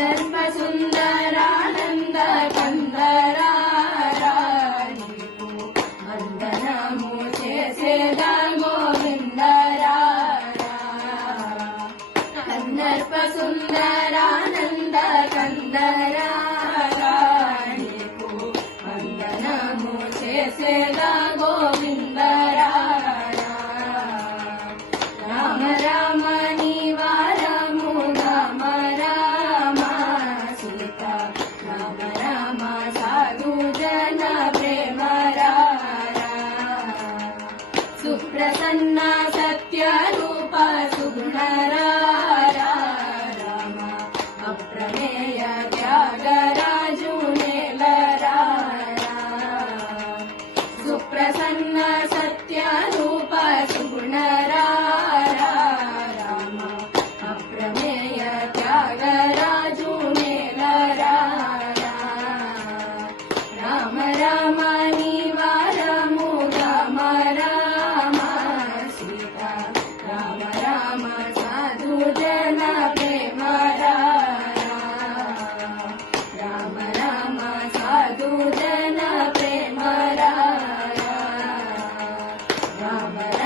కందర్ప సుందరానంద కందరా వందనము చేసేదా గోవిందరా కందర్ప సుందరానంద కందరా వందనము చేసేదా గోవిందరా రామ రామ నివారము రామ రామ సీత రామ రామ సాధు జన ప్రేమ సుప్రసన్న సత్య రూప సుగుణరా రామ అప్రమేయ త్యాగరాజు నేలరా సుప్రసన్న సత్య రూప సుగుణరా రామ అప్రమేయ త్యాగరాజు నేలరా రామ రామ నివారము రామ రామ సీత రామ రామ సాధు జన ప్రేమ రామ రామ సాధు జన ప్రేమ రామ